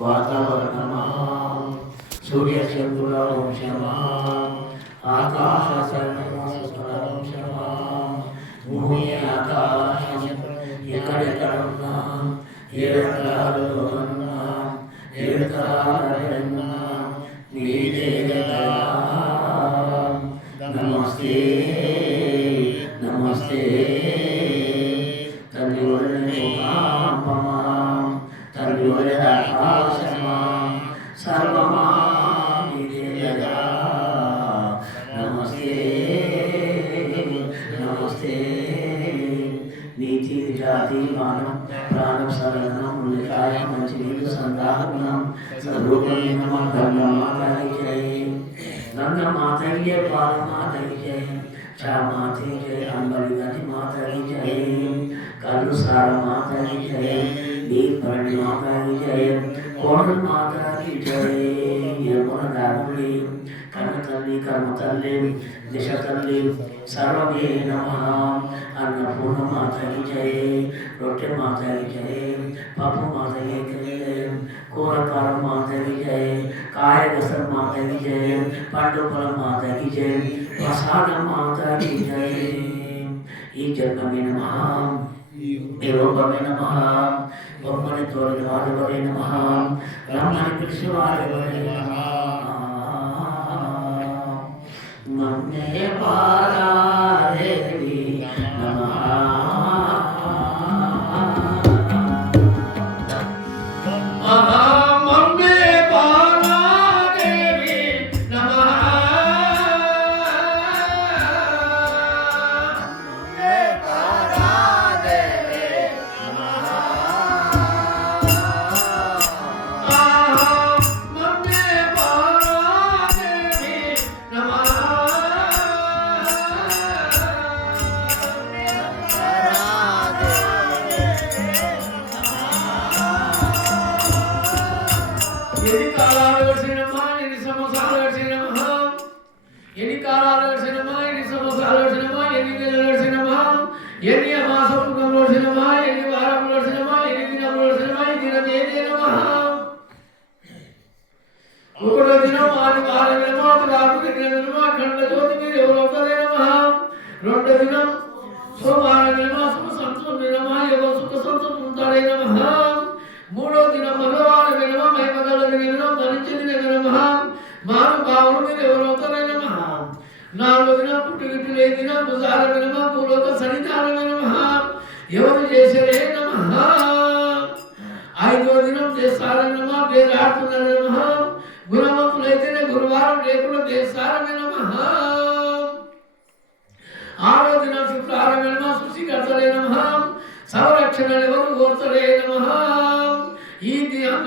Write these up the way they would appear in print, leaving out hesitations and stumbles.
వాతావరణమాం సూర్యచంద్రుల వంశమాం ఆకాశవంశమాం భూమి ఆకాశం ఎక్కడెక్కడ ఉన్నా ఏడు తరాలలో ఉన్నా ఏడు తరాలన్నా నీదే నమస్తే నమస్తే తండ్రి తండ్రి ఆకాశమాం సర్వమాం నీదేగా నమస్తే నమస్తే నీతి జాతి మానం ప్రాణం సరణం ఉల్లికాయ మంచి నీరు సంతానం సర్వోపమైన గంగమాతకి జై గంగమాతకి జై పాలమాతకి జై చామాతకి జై అంబలి గతి మాతకి జై కళ్ళు సార మాతకి జై దీపరణి మాతకి జై కోట మాతకి జై యమున దాగుడి కన్న తల్లి కర్మ తల్లి దిశ తల్లి సర్వమే నమః అన్నపూర్ణ మాతకి జై రొట్టె మాతకి జై పప్పు మాతకి జై కూరకార మాతకి జై కాయగసర మాతకి జై పండు ఫల మాతకి జై ప్రసాద మాతకి జై ఈ జన్మమే నమః ఈ రూపమే నమః బొమ్మని తోలిన వాడివరే నమః రమ్మని పిలిచి వాడివరే నమః మన్నే పారాదేవి నమః ఎన్ని కాలాలు గడిచినమా ఎన్ని సంవత్సరాలు గడిచినమా ఎన్ని కాలాలు గడిచినమా ఎన్ని సంవత్సరాలు గడిచినమా ఎన్ని నెలలు గడిచినమా ఎన్ని మాసములు గడిచినమా ఎన్ని వారములు గడిచినమా ఎన్ని దినములు గడిచినమా ఈ దినం ఏదేనమా ఒకటో దినం ఆదివారమేనమా రాత్రి దినమేనమా ఖండ జ్యోతి మీరు ఎవరు ఒకరేనమా రెండో దినం సోమవారమేనమా సుఖ సంతోషమేనమా ఎవరు సుఖ సంతోషం ఉంటాడేనమా మూడో దినం మంగళవారం వినమా మహిమగల వినమా ధరించింది వినమా మారు భావన మీరు ఎవరవుతారై నమః నాలుగో దినం పుట్టుగిట్టులే దినం భుజాల వినమా భూలోక సన్నిధాన వినమా ఎవరు చేసరే నమః ఐదో దినం చేస్తార వినమా వేలాడుతున్నారు నమః గుణవంతులైతేనే గురువారం లేకుండా చేస్తార వినమః ఆరో దినం శుక్రవారం వినమా సృష్టికర్తలే నమః సంరక్షణ ఎవరు కోరుతారే నమః ఈ దినం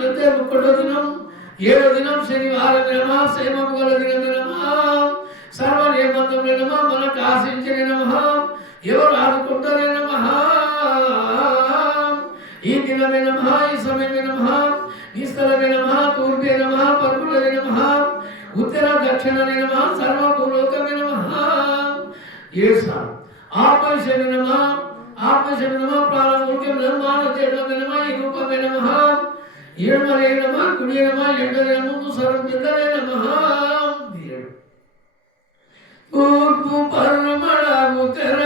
ఒకటో దినం ఏడో దినం శనివారం నమః సేమము గల దినం నమః సర్వనియమంతం నమః మనకు ఆశించిన నమః ఎవరు ఆదుకుంటారే నమః ఈ దినమే నమః ఈ సమయమే నమః ఈ స్థలమే నమః తూర్పే నమః పర్వతమే నమః ఉత్తర దక్షిణ నమః సర్వ భూలోకమే నమః ఏడు సార్లు ఆత్మశని నమః ఆత్మశని నమః ప్రాణమూర్ఖం నమః జడమే నమః ఈ రూపమే నమః ఏమరే నమః కుడి నమః ఎండరే నమః సర్వమిందరే నమః తూర్పు పరమడ ఉత్తర